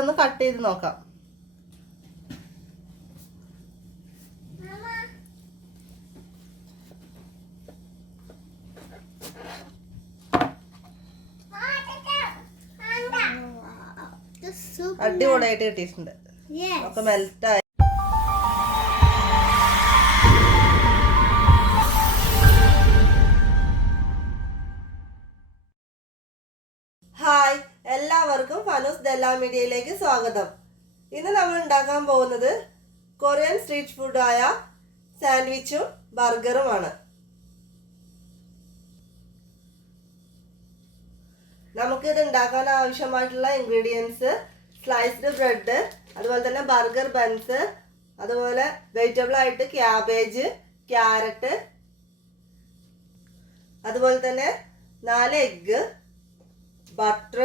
ഒന്ന് കട്ട് ചെയ്ത് നോക്കാം. അടിപൊളിയായിട്ട് കിട്ടിയിട്ടുണ്ട്. ഒക്കെ മെൽറ്റായി. ഹായ്, എല്ലാവർക്കും ഫanoosdallahmediaയിലേക്ക് സ്വാഗതം. ഇന്ന് നമ്മൾ ഉണ്ടാക്കാൻ പോകുന്നത് കൊറിയൻ സ്ട്രീറ്റ് ഫുഡായ സാൻഡ്വിച്ചും ബർഗറുമാണ്. നമുക്കിത് ഉണ്ടാക്കാൻ ആവശ്യമായിട്ടുള്ള ഇൻഗ്രീഡിയൻസ് സ്ലൈസ്ഡ് ബ്രെഡ്, അതുപോലെ തന്നെ ബർഗർ ബൺസ്, അതുപോലെ വെജിറ്റബിൾ ആയിട്ട് ക്യാബേജ്, ക്യാരറ്റ്, അതുപോലെ തന്നെ 4 egg, butter,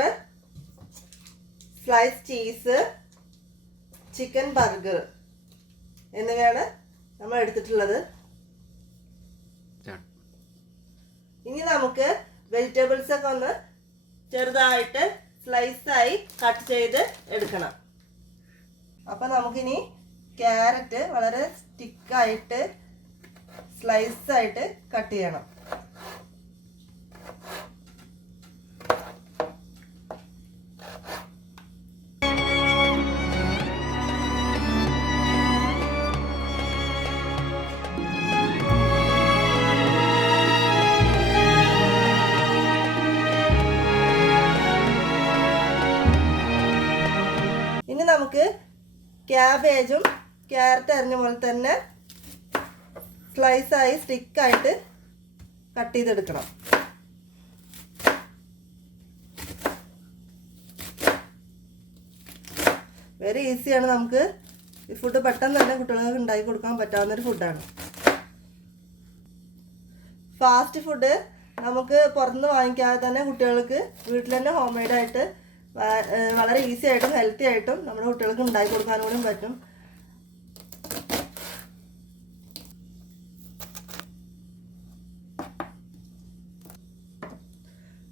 slice cheese, chicken burger എന്നിവയാണ് നമ്മൾ എടുത്തിട്ടുള്ളത്. ഇനി നമുക്ക് വെജിറ്റബിൾസ് ഒക്കെ ഒന്ന് ചെറുതായിട്ട് സ്ലൈസായി കട്ട് ചെയ്ത് എടുക്കണം. അപ്പം നമുക്കിനി ക്യാരറ്റ് വളരെ സ്റ്റിക്കായിട്ട് സ്ലൈസായിട്ട് കട്ട് ചെയ്യണം. ഇനി നമുക്ക് ക്യാബേജും ക്യാരറ്റ് അരിഞ്ഞ പോലെ തന്നെ സ്ലൈസായി സ്റ്റിക്കായിട്ട് കട്ട് ചെയ്തെടുക്കണം. വെരി ഈസിയാണ്. നമുക്ക് ഈ ഫുഡ് പെട്ടെന്ന് തന്നെ കുട്ടികൾക്ക് ഉണ്ടാക്കി കൊടുക്കാൻ പറ്റാവുന്നൊരു ഫുഡാണ്. ഫാസ്റ്റ് ഫുഡ് നമുക്ക് പുറത്തുനിന്ന് വാങ്ങിക്കാതെ തന്നെ കുട്ടികൾക്ക് വീട്ടിൽ തന്നെ ഹോം മെയ്ഡായിട്ട് വളരെ ഈസി ആയിട്ടും ഹെൽത്തി ആയിട്ടും നമ്മുടെ കുട്ടികൾക്ക് ഉണ്ടാക്കി കൊടുക്കാനും കൂടി പറ്റും.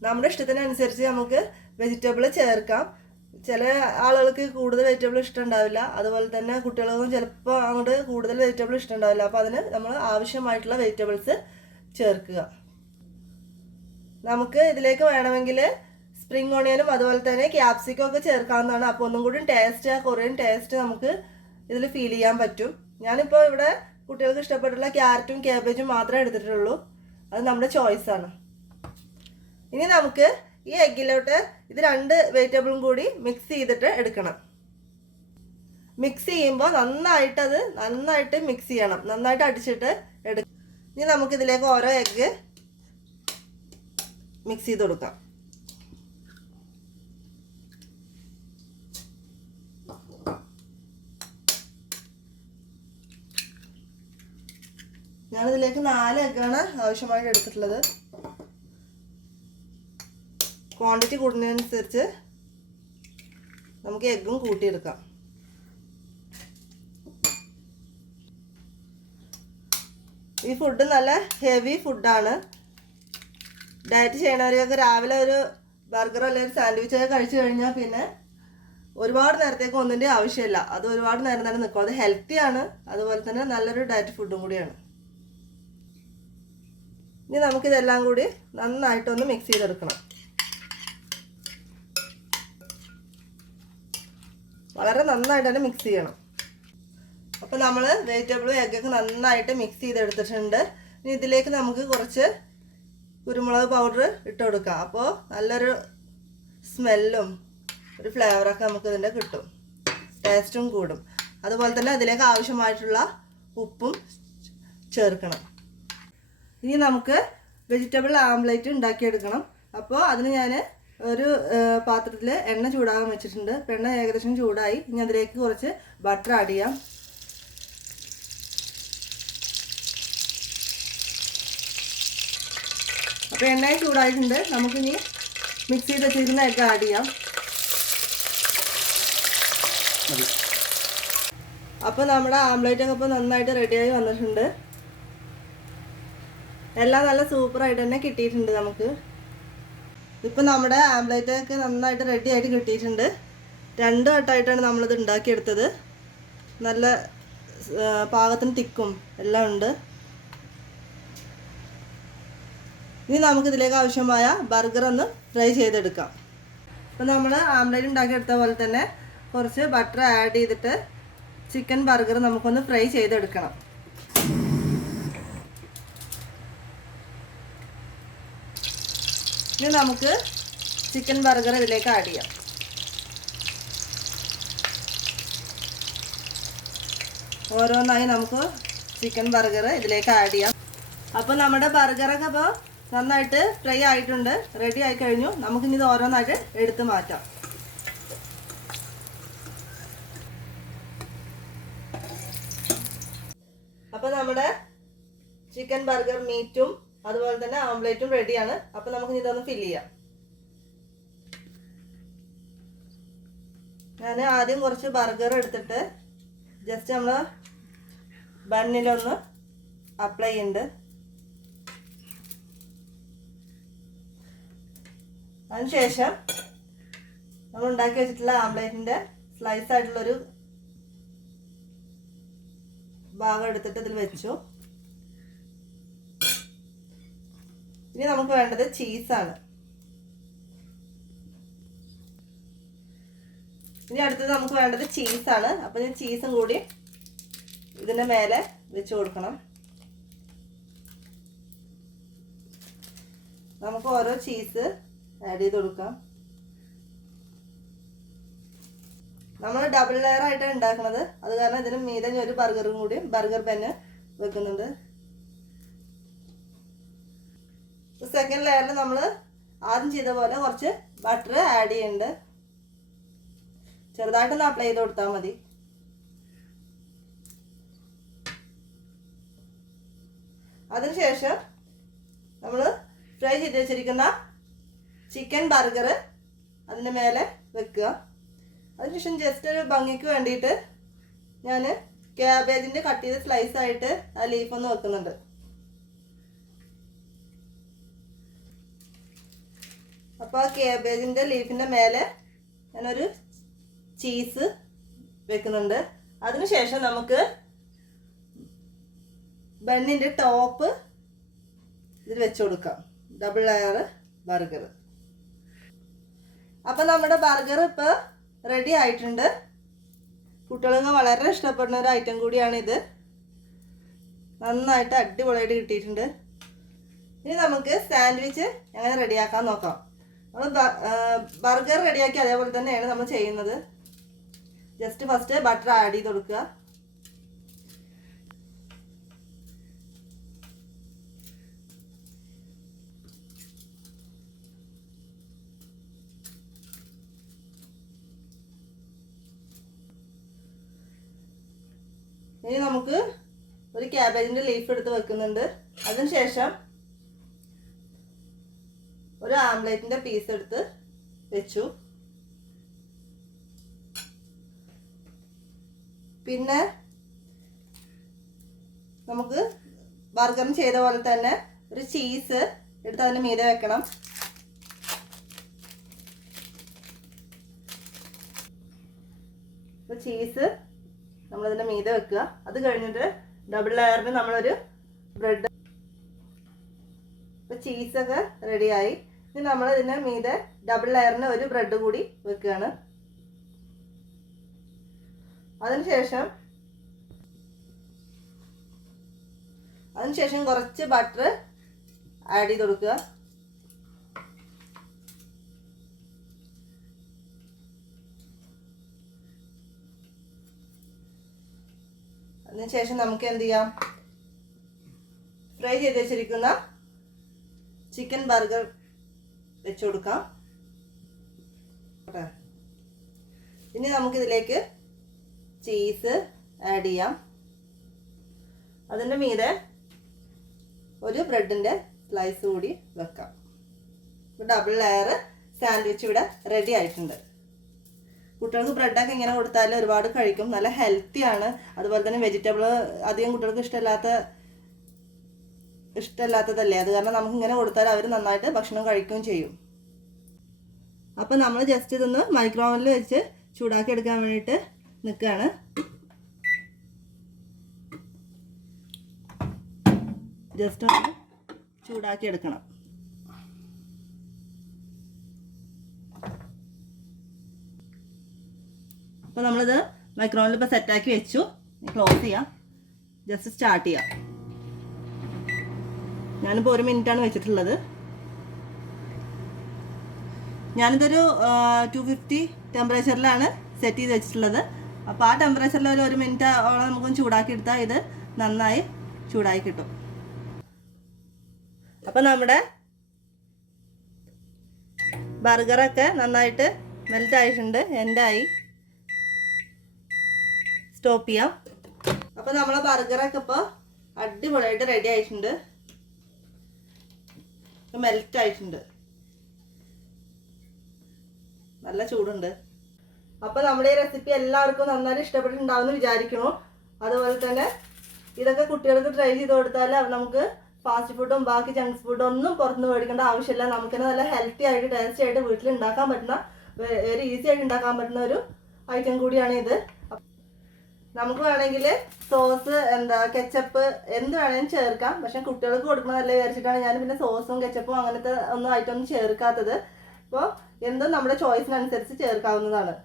നമ്മുടെ ഇഷ്ടത്തിനനുസരിച്ച് നമുക്ക് വെജിറ്റബിൾ ചേർക്കാം. ചില ആളുകൾക്ക് കൂടുതൽ വെജിറ്റബിൾ ഇഷ്ടം ഉണ്ടാവില്ല, അതുപോലെ തന്നെ കുട്ടികൾക്കും ചിലപ്പോൾ അങ്ങോട്ട് കൂടുതൽ വെജിറ്റബിൾ ഇഷ്ടം ഉണ്ടാവില്ല. അപ്പോൾ അതിന് നമ്മൾ ആവശ്യമായിട്ടുള്ള വെജിറ്റബിൾസ് ചേർക്കുക. നമുക്ക് ഇതിലേക്ക് വേണമെങ്കിൽ സ്പ്രിംഗ് ഓണിയനും അതുപോലെ തന്നെ ക്യാപ്സിക്കം ഒക്കെ ചേർക്കാവുന്നതാണ്. അപ്പോൾ ഒന്നും കൂടി ടേസ്റ്റ്, ആ കൊറിയൻ ടേസ്റ്റ് നമുക്ക് ഇതിൽ ഫീൽ ചെയ്യാൻ പറ്റും. ഞാനിപ്പോൾ ഇവിടെ കുട്ടികൾക്ക് ഇഷ്ടപ്പെട്ടുള്ള ക്യാരറ്റും ക്യാബേജും മാത്രമേ എടുത്തിട്ടുള്ളൂ. അത് നമ്മുടെ ചോയ്സാണ്. ഇനി നമുക്ക് ഈ എഗ്ഗിലോട്ട് ഇത് 2 വെജിറ്റബിളും കൂടി മിക്സ് ചെയ്തിട്ട് എടുക്കണം. മിക്സ് ചെയ്യുമ്പോൾ നന്നായിട്ട് മിക്സ് ചെയ്യണം, നന്നായിട്ട് അടിച്ചിട്ട് എടുക്കണം. ഇനി നമുക്കിതിലേക്ക് ഓരോ എഗ്ഗ് മിക്സ് ചെയ്ത് കൊടുക്കാം. ഞാനിതിലേക്ക് 4 എഗ്ഗാണ് ആവശ്യമായിട്ട് എടുത്തിട്ടുള്ളത്. ക്വാണ്ടിറ്റി കൂടുന്നതിനനുസരിച്ച് നമുക്ക് എഗ്ഗും കൂട്ടിയെടുക്കാം. ഈ ഫുഡ് നല്ല ഹെവി ഫുഡാണ്. ഡയറ്റ് ചെയ്യണവർക്കൊക്കെ രാവിലെ ഒരു ബർഗറോ അല്ലെങ്കിൽ ഒരു സാൻഡ്വിച്ചൊക്കെ കഴിച്ചു കഴിഞ്ഞാൽ പിന്നെ ഒരുപാട് നേരത്തേക്ക് ഒന്നിൻ്റെ ആവശ്യമില്ല. അത് ഒരുപാട് നേരം തന്നെ നിൽക്കും. അത് ഹെൽത്തിയാണ്, അതുപോലെ തന്നെ നല്ലൊരു ഡയറ്റ് ഫുഡും കൂടിയാണ്. ഇനി നമുക്കിതെല്ലാം കൂടി നന്നായിട്ടൊന്ന് മിക്സ് ചെയ്തെടുക്കണം. വളരെ നന്നായിട്ട് തന്നെ മിക്സ് ചെയ്യണം. അപ്പോൾ നമ്മൾ വെജിറ്റബിളും എഗ്ഗൊക്കെ നന്നായിട്ട് മിക്സ് ചെയ്തെടുത്തിട്ടുണ്ട്. ഇനി ഇതിലേക്ക് നമുക്ക് കുറച്ച് കുരുമുളക് പൗഡർ ഇട്ട് കൊടുക്കാം. അപ്പോൾ നല്ലൊരു സ്മെല്ലും ഒരു ഫ്ലേവറൊക്കെ നമുക്ക് ഇതിൻ്റെ കിട്ടും, ടേസ്റ്റും കൂടും. അതുപോലെ തന്നെ അതിലേക്ക് ആവശ്യമായിട്ടുള്ള ഉപ്പും ചേർക്കണം. ഇനി നമുക്ക് വെജിറ്റബിൾ ആംപ്ലേറ്റ് ഉണ്ടാക്കിയെടുക്കണം. അപ്പോൾ അതിന് ഞാൻ ഒരു പാത്രത്തിൽ എണ്ണ ചൂടാകാൻ വെച്ചിട്ടുണ്ട്. അപ്പോൾ എണ്ണ ഏകദേശം ചൂടായി. ഇനി അതിലേക്ക് കുറച്ച് ബട്ടർ ആഡ് ചെയ്യാം. അപ്പോൾ എണ്ണ ചൂടായിട്ടുണ്ട്. നമുക്കിനി മിക്സ് ചെയ്ത് വെച്ചിരിക്കുന്ന എഗ്ഗ് ആഡ് ചെയ്യാം. അപ്പോൾ നമ്മുടെ ആംപ്ലേറ്റൊക്കെ ഇപ്പോൾ നന്നായിട്ട് റെഡിയായി വന്നിട്ടുണ്ട്. എല്ലാം നല്ല സൂപ്പറായിട്ട് തന്നെ കിട്ടിയിട്ടുണ്ട് നമുക്ക്. ഇപ്പോൾ നമ്മുടെ ആംപ്ലേറ്റ് ഒക്കെ നന്നായിട്ട് റെഡി ആയിട്ട് കിട്ടിയിട്ടുണ്ട്. 2 വട്ടമായിട്ടാണ് നമ്മളിത് ഉണ്ടാക്കിയെടുത്തത്. നല്ല പാകത്തിന് തിക്കും എല്ലാം ഉണ്ട്. ഇനി നമുക്കിതിലേക്ക് ആവശ്യമായ ബർഗർ ഒന്ന് ഫ്രൈ ചെയ്തെടുക്കാം. അപ്പോൾ നമ്മൾ ആംലേറ്റ് ഉണ്ടാക്കിയെടുത്ത പോലെ തന്നെ കുറച്ച് ബട്ടർ ആഡ് ചെയ്തിട്ട് ചിക്കൻ ബർഗർ നമുക്കൊന്ന് ഫ്രൈ ചെയ്തെടുക്കണം. ഇനി നമുക്ക് ചിക്കൻ ബർഗർ ഇതിലേക്ക് ആഡ് ചെയ്യാം. ഓരോന്നായി നമുക്ക് ചിക്കൻ ബർഗർ ഇതിലേക്ക് ആഡ് ചെയ്യാം. അപ്പോൾ നമ്മുടെ ബർഗറൊക്കെ അപ്പോൾ നന്നായിട്ട് ഫ്രൈ ആയിട്ടുണ്ട്, റെഡി ആയി കഴിഞ്ഞു. നമുക്കിനി ഇത് ഓരോന്നായിട്ട് എടുത്ത് മാറ്റാം. അപ്പോൾ നമ്മുടെ ചിക്കൻ ബർഗർ മീറ്റും അതുപോലെ തന്നെ ഓംലേറ്റും റെഡിയാണ്. അപ്പോൾ നമുക്കിനി ഇതൊന്ന് ഫില്ല് ചെയ്യാം. ഞാൻ ആദ്യം കുറച്ച് ബർഗർ എടുത്തിട്ട് ജസ്റ്റ് നമ്മൾ ബണ്ണിലൊന്ന് അപ്ലൈ ചെയ്യുന്നുണ്ട്. അതിനുശേഷം നമ്മൾ ഉണ്ടാക്കി വെച്ചിട്ടുള്ള ആംലേറ്റിൻ്റെ സ്ലൈസ് ആയിട്ടുള്ളൊരു ഭാഗം എടുത്തിട്ട് ഇതിൽ വെച്ചു. ഇനി നമുക്ക് വേണ്ടത് ചീസാണ്. ഇനി അടുത്തത് നമുക്ക് വേണ്ടത് ചീസാണ്. അപ്പോൾ ഞാൻ ചീസും കൂടി ഇതിൻ്റെ മേലെ വെച്ച് കൊടുക്കണം. നമുക്ക് ഓരോ ചീസ് ആഡ് ചെയ്ത് കൊടുക്കാം. നമ്മൾ ഡബിൾ ലെയർ ആയിട്ടാണ് ഉണ്ടാക്കുന്നത്. അത് കാരണം ഇതിന് മീതെ ഒരു ബർഗറും കൂടി ബർഗർ ബന്ന് വെക്കുന്നുണ്ട്. സെക്കൻഡ് ലെയറിൽ നമ്മൾ ആദ്യം ചെയ്ത പോലെ കുറച്ച് ബട്ടർ ആഡ് ചെയ്യുന്നുണ്ട്. ചെറുതായിട്ടൊന്ന് അപ്ലൈ ചെയ്ത് കൊടുത്താൽ മതി. അതിനുശേഷം നമ്മൾ ഫ്രൈ ചെയ്ത് വെച്ചിരിക്കുന്ന ചിക്കൻ ബർഗർ അതിൻ്റെ മേലെ വെക്കുക. അതിനുശേഷം ജസ്റ്റ് ഒരു ഭംഗിക്ക് വേണ്ടിയിട്ട് ഞാൻ ക്യാബേജിൻ്റെ കട്ട് ചെയ്ത് സ്ലൈസ് ആയിട്ട് ആ ലീഫ് ഒന്ന് വെക്കുന്നുണ്ട്. അപ്പോൾ ആ ക്യാബേജിൻ്റെ ലീഫിൻ്റെ മേലെ ഞാനൊരു ചീസ് വെക്കുന്നുണ്ട്. അതിനുശേഷം നമുക്ക് ബണ്ണിൻ്റെ ടോപ്പ് ഇതിൽ വെച്ച് കൊടുക്കാം. Double layer burger. അപ്പോൾ നമ്മുടെ ബർഗർ ഇപ്പോൾ റെഡി ആയിട്ടുണ്ട്. കുട്ടികൾക്ക് വളരെ ഇഷ്ടപ്പെടുന്ന ഒരു ഐറ്റം കൂടിയാണിത്. നന്നായിട്ട് അടിപൊളിയായിട്ട് കിട്ടിയിട്ടുണ്ട്. ഇനി നമുക്ക് സാൻഡ്വിച്ച് എങ്ങനെ റെഡിയാക്കാൻ നോക്കാം. നമ്മൾ ബർഗർ റെഡിയാക്കി അതേപോലെ തന്നെയാണ് നമ്മൾ ചെയ്യുന്നത്. ജസ്റ്റ് ഫസ്റ്റ് ബട്ടർ ആഡ് ചെയ്ത് കൊടുക്കുക. ഇനി നമുക്ക് ഒരു ക്യാബേജിൻ്റെ ലീഫ് എടുത്ത് വെക്കുന്നുണ്ട്. അതിനുശേഷം ഒരു ആംലേറ്റിൻ്റെ പീസ് എടുത്ത് വെച്ചു. പിന്നെ നമുക്ക് ബർഗറിന് ചെയ്ത പോലെ തന്നെ ഒരു ചീസ് എടുത്ത് അതിൻ്റെ മീതെ വെക്കണം. അപ്പോൾ ചീസ് നമ്മളതിൻ്റെ മീതെ വെക്കുക. അത് കഴിഞ്ഞിട്ട് ഡബിൾ ലെയറിന് നമ്മളൊരു ബ്രെഡ്. ഇപ്പോൾ ചീസൊക്കെ റെഡിയായി. ഇനി നമ്മൾ ഇതിൻ്റെ മീതെ ഡബിൾ ലെയറിന് ഒരു ബ്രെഡ് കൂടി വെക്കുകയാണ്. അതിനുശേഷം കുറച്ച് ബട്ടർ ആഡ് ചെയ്ത് കൊടുക്കുക. അതിനുശേഷം നമുക്ക് എന്ത് ചെയ്യാം, ഫ്രൈ ചെയ്ത് വെച്ചിരിക്കുന്ന ചിക്കൻ ബർഗർ വെച്ച് കൊടുക്കാം. ഇനി നമുക്കിതിലേക്ക് ചീസ് ആഡ് ചെയ്യാം. അതിൻ്റെ മീതെ ഒരു ബ്രെഡിൻ്റെ സ്ലൈസ് കൂടി വെക്കാം. ഡബിൾ ലെയർ സാൻഡ്വിച്ച് ഇവിടെ റെഡി ആയിട്ടുണ്ട്. കുട്ടികൾക്ക് ബ്രെഡൊക്കെ ഇങ്ങനെ കൊടുത്താൽ ഒരുപാട് കഴിക്കും. നല്ല ഹെൽത്തിയാണ്. അതുപോലെ തന്നെ വെജിറ്റബിൾ അധികം കുട്ടികൾക്ക് ഇഷ്ടമല്ലാത്തതല്ലേ. അത് കാരണം നമുക്ക് ഇങ്ങനെ കൊടുത്താൽ അവർ നന്നായിട്ട് ഭക്ഷണം കഴിക്കുകയും ചെയ്യും. അപ്പോൾ നമ്മൾ ജസ്റ്റ് ഇതൊന്ന് മൈക്രോവേവിൽ വെച്ച് ചൂടാക്കി എടുക്കാൻ വേണ്ടിയിട്ട് നിൽക്കുകയാണ്. ജസ്റ്റ് ഒന്ന് ചൂടാക്കി എടുക്കണം. അപ്പോൾ നമ്മളിത് മൈക്രോവേവിൽ ഇപ്പോൾ സെറ്റാക്കി വെച്ചു. ക്ലോസ് ചെയ്യാം. ജസ്റ്റ് സ്റ്റാർട്ട് ചെയ്യാം. ഞാനിപ്പോൾ 1 മിനിറ്റാണ് വെച്ചിട്ടുള്ളത്. ഞാനിതൊരു 250 ടെമ്പറേച്ചറിലാണ് സെറ്റ് ചെയ്ത് വെച്ചിട്ടുള്ളത്. അപ്പോൾ ആ ടെമ്പറേച്ചറിൽ ഒരു 1 മിനിറ്റ് ഓളം നമുക്കൊന്ന് ചൂടാക്കി എടുത്താൽ ഇത് നന്നായി ചൂടായി കിട്ടും. അപ്പോൾ നമ്മുടെ ബർഗറൊക്കെ നന്നായിട്ട് മെൽറ്റ് ആയിട്ടുണ്ട്. എൻഡായി. സ്റ്റോപ്പ് ചെയ്യാം. അപ്പോൾ നമ്മളെ ബർഗറൊക്കെ ഇപ്പോൾ അടിപൊളിയായിട്ട് റെഡി ആയിട്ടുണ്ട്. മെൽറ്റ് ആയിട്ടുണ്ട്. നല്ല ചൂടുണ്ട്. അപ്പോൾ നമ്മുടെ ഈ റെസിപ്പി എല്ലാവർക്കും നന്നായിട്ട് ഇഷ്ടപ്പെട്ടിട്ടുണ്ടാവുമെന്ന് വിചാരിക്കുന്നു. അതുപോലെ തന്നെ ഇതൊക്കെ കുട്ടികൾക്ക് ട്രൈ ചെയ്ത് കൊടുത്താൽ നമുക്ക് ഫാസ്റ്റ് ഫുഡും ബാക്കി ജങ്ക്സ് ഫുഡും ഒന്നും പുറത്തുനിന്ന് മേടിക്കേണ്ട ആവശ്യമില്ല. നമുക്ക് തന്നെ നല്ല ഹെൽത്തി ആയിട്ട് ടേസ്റ്റി ആയിട്ട് വീട്ടിൽ ഉണ്ടാക്കാൻ പറ്റുന്ന, വെരി ഈസി ആയിട്ട് ഉണ്ടാക്കാൻ പറ്റുന്ന ഒരു ഐറ്റം കൂടിയാണ് ഇത്. നമുക്ക് വേണമെങ്കിൽ സോസ്, കെച്ചപ്പ് എന്ത് വേണമെങ്കിലും ചേർക്കാം. പക്ഷെ കുട്ടികൾക്ക് കൊടുക്കണമെന്നല്ല വിചാരിച്ചിട്ടാണ് ഞാൻ പിന്നെ സോസും കെച്ചപ്പും അങ്ങനത്തെ ഒന്നും ഐറ്റം ഒന്നും ചേർക്കാത്തത്. അപ്പോൾ എന്തും നമ്മുടെ ചോയ്സിനനുസരിച്ച് ചേർക്കാവുന്നതാണ്.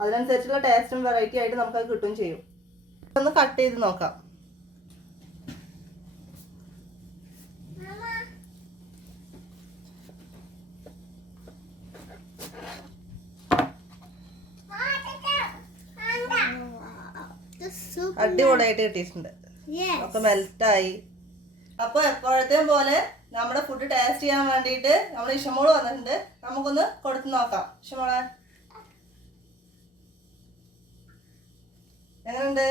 അതിനനുസരിച്ചുള്ള ടേസ്റ്റും വെറൈറ്റി ആയിട്ട് നമുക്കത് കിട്ടുകയും ചെയ്യും. ഒന്ന് കട്ട് ചെയ്ത് നോക്കാം. അടിപൊളിയായിട്ട് കിട്ടിയിട്ടുണ്ട്. ഒക്കെ മെൽറ്റായി. അപ്പോൾ എപ്പോഴത്തെയും പോലെ നമ്മുടെ ഫുഡ് ടേസ്റ്റ് ചെയ്യാൻ വേണ്ടിയിട്ട് നമ്മുടെ ഇഷമോള് വന്നിട്ടുണ്ട്. നമുക്കൊന്ന് കൊടുത്തു നോക്കാം. ഇഷമോളെ എങ്ങനെയുണ്ട്?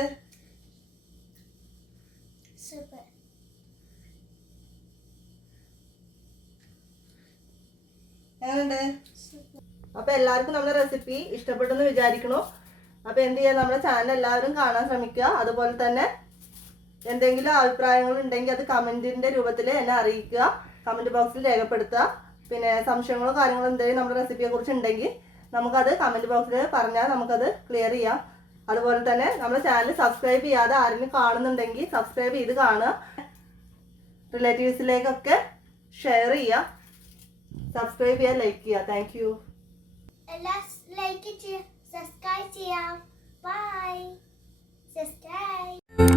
എങ്ങനെയുണ്ട്? അപ്പോൾ എല്ലാവർക്കും നമ്മുടെ റെസിപ്പി ഇഷ്ടപ്പെട്ടെന്ന് വിചാരിക്കണു. അപ്പോൾ എന്ത് ചെയ്യുക, നമ്മുടെ ചാനൽ എല്ലാവരും കാണാൻ ശ്രമിക്കുക. അതുപോലെ തന്നെ എന്തെങ്കിലും അഭിപ്രായങ്ങൾ ഉണ്ടെങ്കിൽ അത് കമൻറ്റിൻ്റെ രൂപത്തിൽ എന്നെ അറിയിക്കുക. കമൻറ്റ് ബോക്സിൽ രേഖപ്പെടുത്തുക. പിന്നെ സംശയങ്ങളോ കാര്യങ്ങളോ എന്തെങ്കിലും നമ്മുടെ റെസിപ്പിയെ കുറിച്ച് ഉണ്ടെങ്കിൽ നമുക്കത് കമൻറ്റ് ബോക്സിൽ പറഞ്ഞാൽ നമുക്കത് ക്ലിയർ ചെയ്യാം. അതുപോലെ തന്നെ നമ്മുടെ ചാനൽ സബ്സ്ക്രൈബ് ചെയ്യാതെ ആരെങ്കിലും കാണുന്നുണ്ടെങ്കിൽ സബ്സ്ക്രൈബ് ചെയ്ത് കാണുക. റിലേറ്റീവ്സിലേക്കൊക്കെ ഷെയർ ചെയ്യുക. സബ്സ്ക്രൈബ് ചെയ്യുക, ലൈക്ക് ചെയ്യുക. Thank you. ലൈക്ക് ചെയ്യുക, സബ്സ്ക്രൈബ് ചെയ്യാം. ബൈ. സബ്സ്ക്രൈബ്.